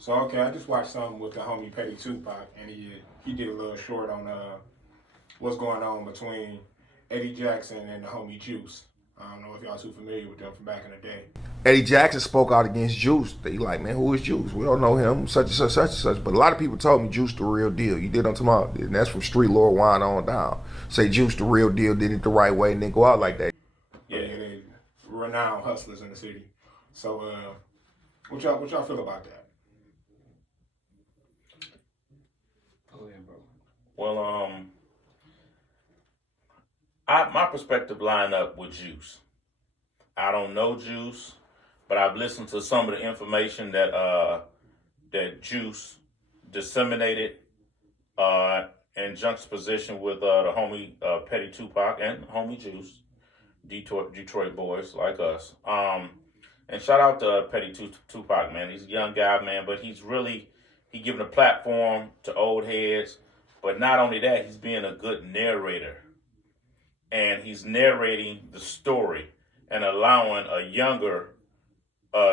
So okay, I just watched something with the homie Petty Tupac, and he did a little short on what's going on between Eddie Jackson and the homie Juice. I don't know if y'all too familiar with them from back in the day. Eddie Jackson spoke out against Juice. They like, man, who is Juice? We don't know him, such and such, such and such. But a lot of people told me Juice the real deal. You did on tomorrow, and that's from Street Lord Wine on down. Say Juice the real deal, did it the right way, and then go out like that. Yeah, they renowned hustlers in the city. So, what y'all feel about that? Go ahead, bro. Well, my perspective line up with Juice. I don't know Juice, but I've listened to some of the information that that Juice disseminated in juxtaposition with the homie Petty Tupac and homie Juice, Detroit boys like us. And shout out to Petty Tupac, man. He's a young guy, man, but he giving a platform to old heads. But not only that, he's being a good narrator. And he's narrating the story and allowing a younger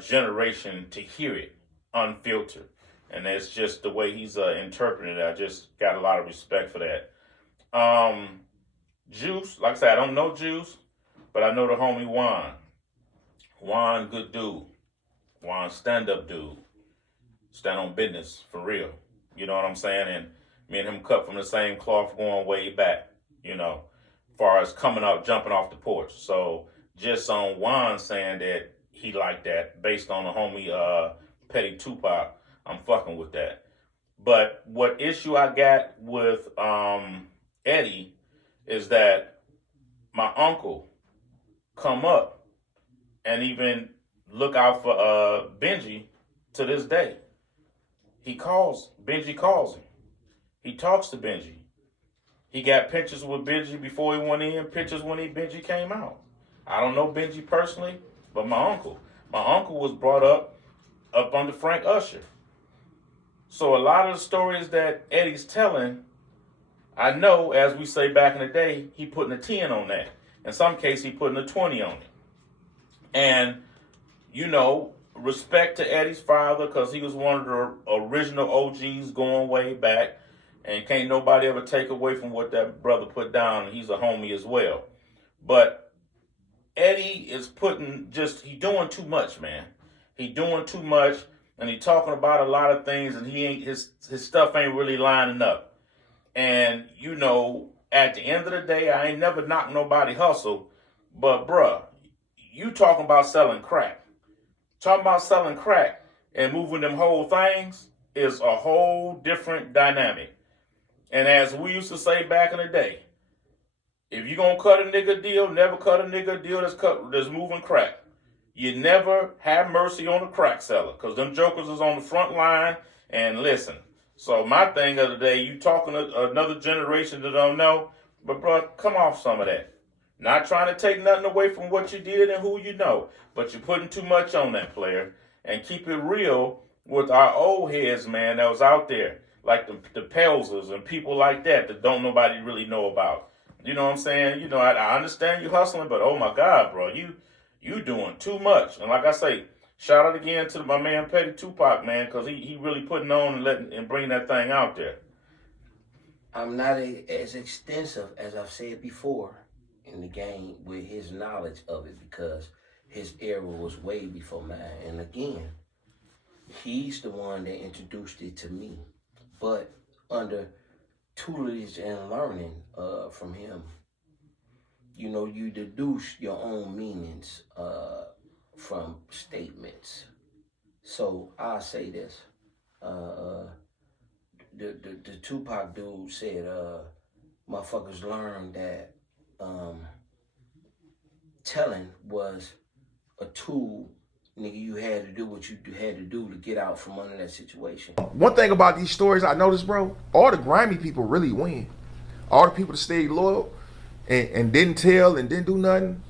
generation to hear it unfiltered. And that's just the way he's interpreting it. I just got a lot of respect for that. Juice, like I said, I don't know Juice, but I know the homie Juan. Juan, good dude. Juan, stand-up dude. Stand on business, for real. You know what I'm saying? And me and him cut from the same cloth going way back, you know, far as coming out, jumping off the porch. So just on Juan saying that he liked that based on the homie Petty Tupac, I'm fucking with that. But what issue I got with Eddie is that my uncle come up and even look out for Benji to this day. Benji calls him. He talks to Benji. He got pictures with Benji before he went in, pictures when Benji came out. I don't know Benji personally, but my uncle. My uncle was brought up under Frank Usher. So a lot of the stories that Eddie's telling, I know, as we say back in the day, he putting a 10 on that. In some cases, he putting a 20 on it. And, you know, respect to Eddie's father, because he was one of the original OGs going way back. And can't nobody ever take away from what that brother put down. He's a homie as well. But Eddie is he doing too much, man. He doing too much, and he talking about a lot of things, and his stuff ain't really lining up. And, you know, at the end of the day, I ain't never knocked nobody hustle, but bruh, you talking about selling crack. Talking about selling crack and moving them whole things is a whole different dynamic. And as we used to say back in the day, if you gonna cut a nigga deal, never cut a nigga deal that's moving crack. You never have mercy on the crack seller, because them jokers is on the front line. And listen, so my thing of the day, you talking to another generation that don't know, but bro, come off some of that. Not trying to take nothing away from what you did and who you know, but you're putting too much on that player. And keep it real with our old heads, man, that was out there. Like the Pelzers and people like that don't nobody really know about. You know what I'm saying? You know, I understand you hustling, but oh my God, bro, you doing too much. And like I say, shout out again to my man Petty Tupac, man, because he really putting on and bringing that thing out there. I'm not as extensive as I've said before in the game with his knowledge of it, because his era was way before mine. And again, he's the one that introduced it to me. But under tutelage and learning from him, you know, you deduce your own meanings from statements. So I'll say this. The Tupac dude said, motherfuckers learned that telling was a tool. Nigga, you had to do what you had to do to get out from under that situation. One thing about these stories I noticed, bro, all the grimy people really win. All the people that stayed loyal and didn't tell and didn't do nothing,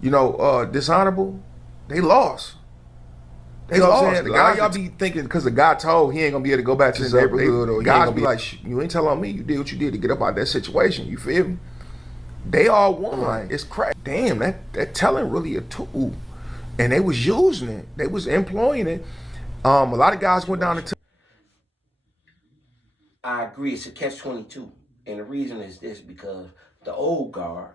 you know, dishonorable, they lost. They lost. The guy, y'all be thinking because the guy told he ain't gonna be able to go back to his neighborhood, or guys be like, you ain't telling me you did what you did to get up out of that situation. You feel me? They all won. It's crack. Damn, that telling really a tool. And they was using it. They was employing it. A lot of guys went down to I agree, it's a catch-22. And the reason is this, because the old guard,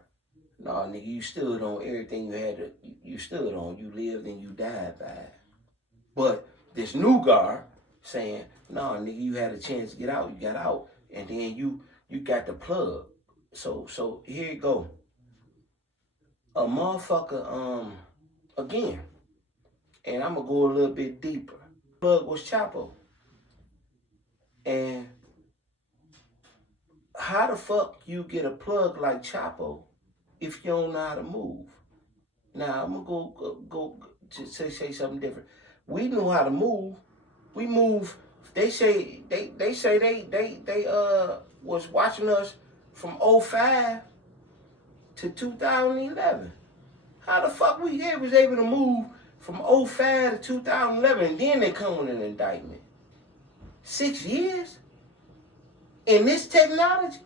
nah, nigga, you stood on everything you had to, you stood on. You lived and you died by it. But this new guard saying, nah, nigga, you had a chance to get out, you got out. And then you got the plug. So here you go. A motherfucker, again, and I'm gonna go a little bit deeper. Plug was Chapo. And how the fuck you get a plug like Chapo if you don't know how to move? Now I'm gonna go to say something different. We knew how to move. We move. They say they was watching us from 05 to 2011. How the fuck we here was able to move from 05 to 2011 and then they come with an indictment? 6 years? In this technology?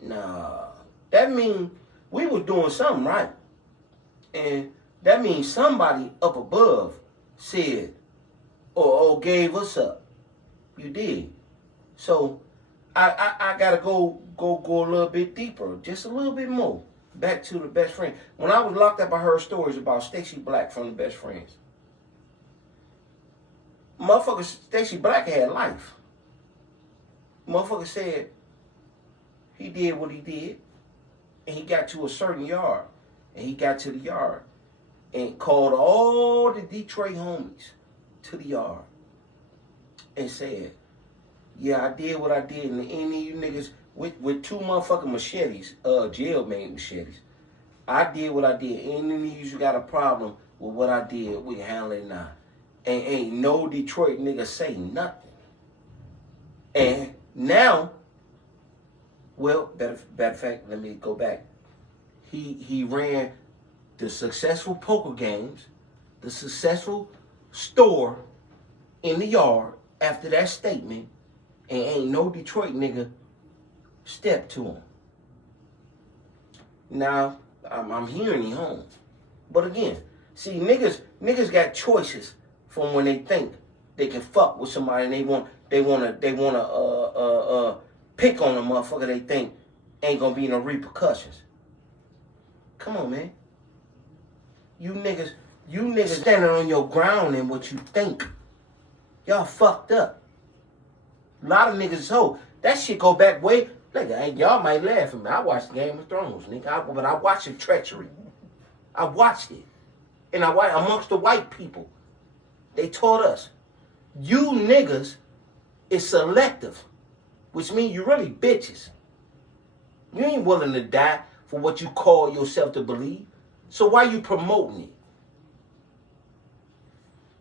Nah. That means we were doing something right. And that means somebody up above said or gave us up. You did. So I gotta go a little bit deeper, just a little bit more. Back to the best friend. When I was locked up, I heard stories about Stacey Black from the Best Friends. Motherfucker, Stacey Black had life. Motherfucker said he did what he did, and he got to a certain yard, and he got to the yard and called all the Detroit homies to the yard and said, yeah, I did what I did, and any of you niggas with 2 motherfucking machetes, jail-made machetes, I did what I did. Any of you got a problem with what I did, we can handle it now. And ain't no Detroit nigga say nothing. And now, well, matter of fact, let me go back. He ran the successful poker games, the successful store in the yard after that statement, and ain't no Detroit nigga step to him. Now, I'm hearing he home. But again, see, niggas got choices from when they think they can fuck with somebody and they wanna pick on a motherfucker they think ain't gonna be no repercussions. Come on, man. You niggas standing on your ground in what you think. Y'all fucked up. A lot of niggas, so that shit go back way. Nigga, y'all might laugh at me. I watched Game of Thrones, nigga. But I watched the Treachery. I watched it. And I watched amongst the white people. They taught us, you niggas is selective, which means you really bitches. You ain't willing to die for what you call yourself to believe. So why you promoting it?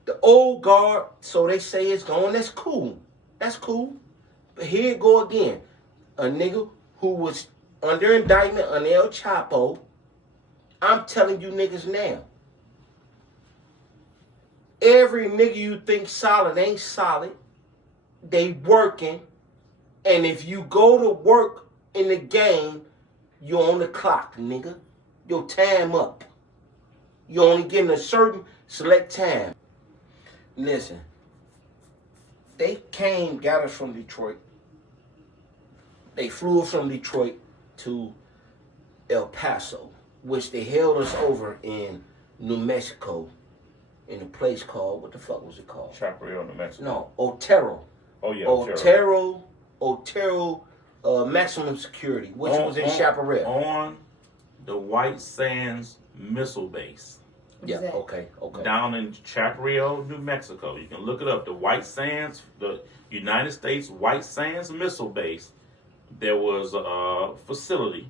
The old guard, so they say it's going, that's cool. That's cool. But here it go again. A nigga who was under indictment on El Chapo. I'm telling you niggas now. Every nigga you think solid ain't solid. They working. And if you go to work in the game, you're on the clock, nigga. Your time up. You're only getting a certain select time. Listen. They got us from Detroit. They flew us from Detroit to El Paso, which they held us over in New Mexico, in a place called, what the fuck was it called? Treachery, New Mexico. No, Otero. Oh, yeah, Otero Maximum Security, which was in Chaparral. On the White Sands Missile Base. Yeah, okay. Down in Chaparral, New Mexico. You can look it up. The White Sands, the United States White Sands Missile Base. There was a facility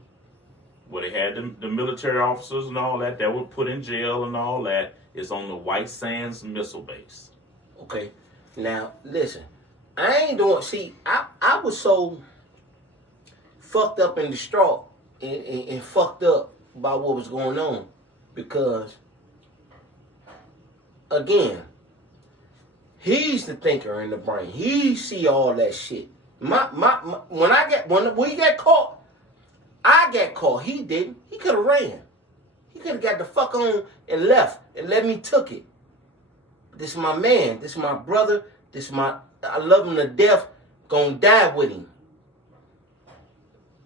where they had the military officers and all that were put in jail and all that. It's on the White Sands Missile Base. Okay. Now, listen. I ain't doing... See, I was so fucked up and distraught and fucked up about what was going on because, again, he's the thinker in the brain. He see all that shit. When we got caught, I got caught. He didn't. He could have ran. He could have got the fuck on and left and let me took it. This is my man. This is my brother. I love him to death. Gonna die with him.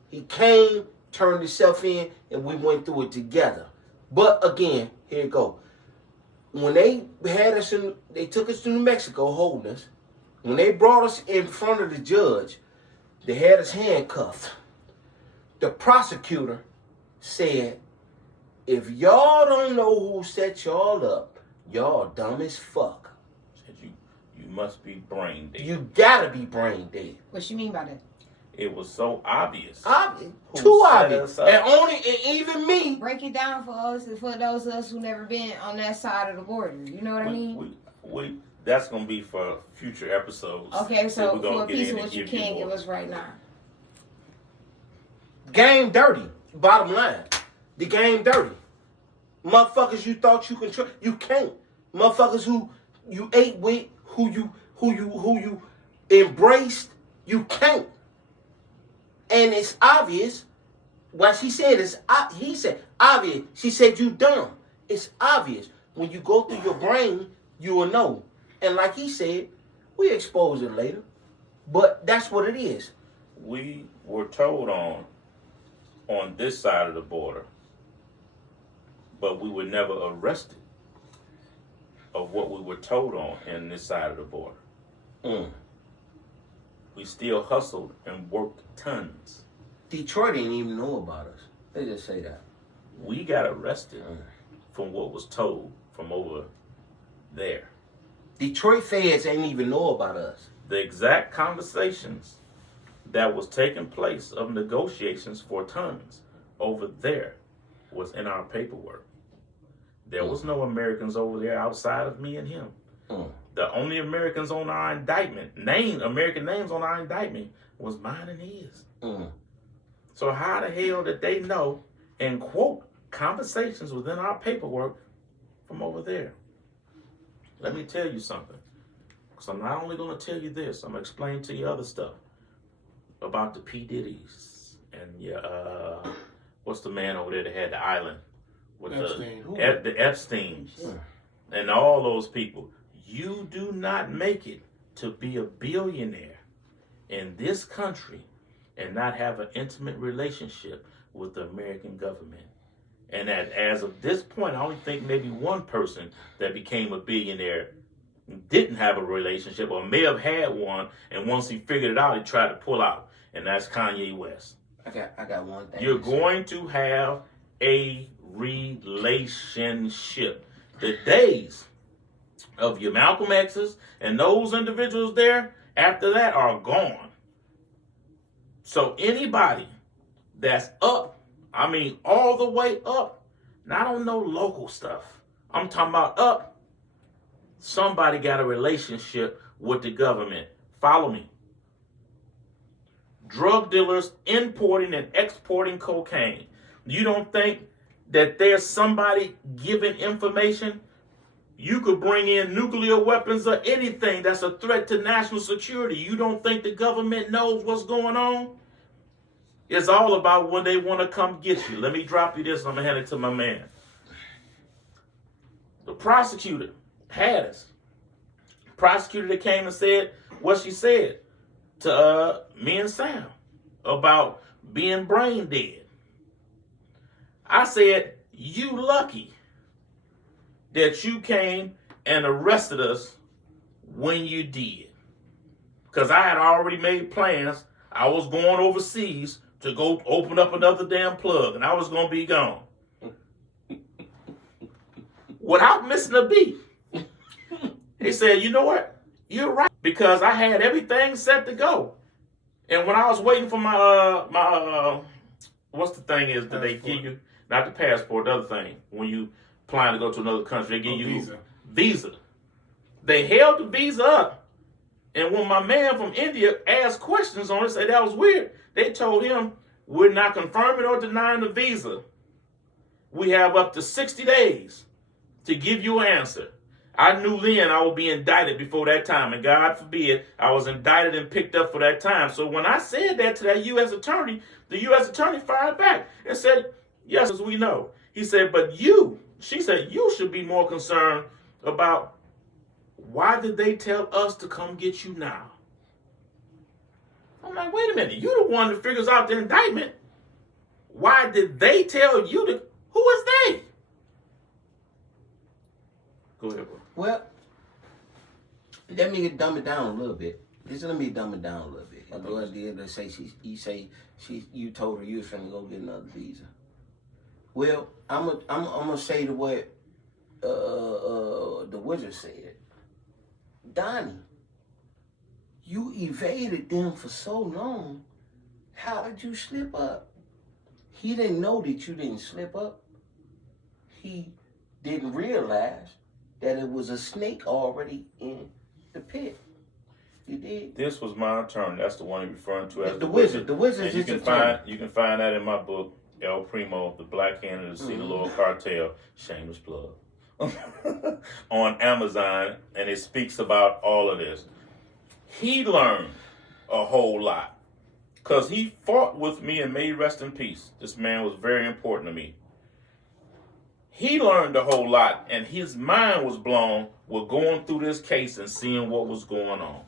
He came, turned himself in, and we went through it together. But again, here it go. When they had us they took us to New Mexico, holding us. When they brought us in front of the judge, they had us handcuffed. The prosecutor said, if y'all don't know who set y'all up, y'all dumb as fuck. Said you must be brain dead. You gotta be brain dead. What you mean by that? It was so obvious. Obvious. Who Too set obvious. us up? And even me. Break it down for us, for those of us who never been on that side of the border. You know what I mean? We that's gonna be for future episodes. Okay, that so we're gonna for a get piece in of and what you give can't more. give us right now. Game dirty. Bottom line. The game dirty. Motherfuckers you thought you could trust, you can't. Motherfuckers who you ate with, who you embraced, you can't. And it's obvious. What she said is, he said, obvious. She said, you dumb. It's obvious. When you go through your brain, you will know. And like he said, we expose it later. But that's what it is. We were told on this side of the border, but we were never arrested of what we were told on in this side of the border. We still hustled and worked tons. Detroit didn't even know about us. They just say that. We got arrested from what was told from over there. Detroit feds ain't even know about us. The exact conversations that was taking place of negotiations for tons over there was in our paperwork. There was no Americans over there outside of me and him. The only Americans on our indictment, American names on our indictment, was mine and his. So how the hell did they know and quote conversations within our paperwork from over there? Let me tell you something. Because I'm not only going to tell you this, I'm going to explain to you other stuff about the P. Diddy's and what's the man over there that had the island with Epstein. the Epsteins and all those people. You do not make it to be a billionaire in this country and not have an intimate relationship with the American government. And as of this point, I only think maybe one person that became a billionaire didn't have a relationship or may have had one, and once he figured it out, he tried to pull out, and that's Kanye West. I got one thing. You're going to have a relationship. The days of your Malcolm X's and those individuals there after that are gone. So anybody that's up, I mean all the way up, not on no local stuff. I'm talking about up. Somebody got a relationship with the government. Follow me. Drug dealers importing and exporting cocaine. You don't think that there's somebody giving information? You could bring in nuclear weapons or anything that's a threat to national security. You don't think the government knows what's going on? It's all about when they want to come get you. Let me drop you this and I'm going to hand it to my man. The prosecutor had us. Prosecutor that came and said what she said to me and Sam about being brain dead. I said, you lucky that you came and arrested us when you did. Because I had already made plans. I was going overseas to go open up another damn plug, and I was going to be gone. Without missing a beat. He said, you know what? You're right. Because I had everything set to go. And when I was waiting for my what's the thing is that they give you? Not the passport, the other thing. When you plan to go to another country, they give you visa. They held the visa up. And when my man from India asked questions on it, said that was weird. They told him, we're not confirming or denying the visa. We have up to 60 days to give you an answer. I knew then I would be indicted before that time, and God forbid I was indicted and picked up for that time. So when I said that to that U.S. attorney, the U.S. attorney fired back and said, yes, as we know. He said, but she said, you should be more concerned about why did they tell us to come get you now? I'm like, wait a minute, you the one that figures out the indictment. Why did they tell you to? Who is they? Go ahead, bro. Well, let me dumb it down a little bit. Just let me dumb it down a little bit. I go at the end and say you told her you was finna go get another visa. Well, I'm gonna say the way the wizard said. Donnie, you evaded them for so long. How did you slip up? He didn't know that you didn't slip up. He didn't realize that it was a snake already in the pit. You did. This was my attorney. That's the one you're referring to as The wizard. The wizard and is you can find that in my book, El Primo, the Black Hand of the Sinaloa Cartel, Shameless Plug, on Amazon, and it speaks about all of this. He learned a whole lot because he fought with me and may rest in peace. This man was very important to me. He learned a whole lot, and his mind was blown with going through this case and seeing what was going on.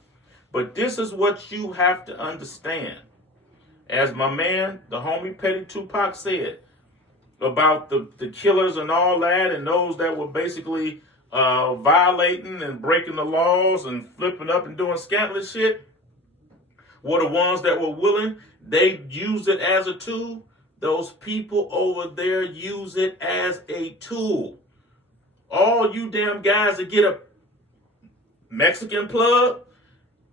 But this is what you have to understand. As my man, the homie Petty Tupac said, about the killers and all that, and those that were basically violating and breaking the laws and flipping up and doing scandalous shit, were the ones that were willing. They used it as a tool. Those people over there use it as a tool. All you damn guys that get a Mexican plug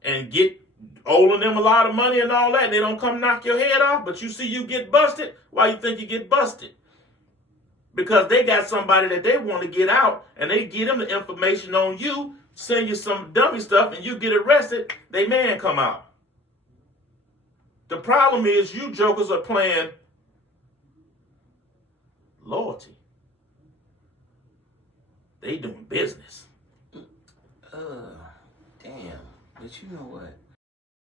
and get owing them a lot of money and all that, they don't come knock your head off, but you see you get busted. Why you think you get busted? Because they got somebody that they want to get out, and they get them the information on you, send you some dummy stuff, and you get arrested, they man come out. The problem is you jokers are playing loyalty. They doing business. Damn. But you know what?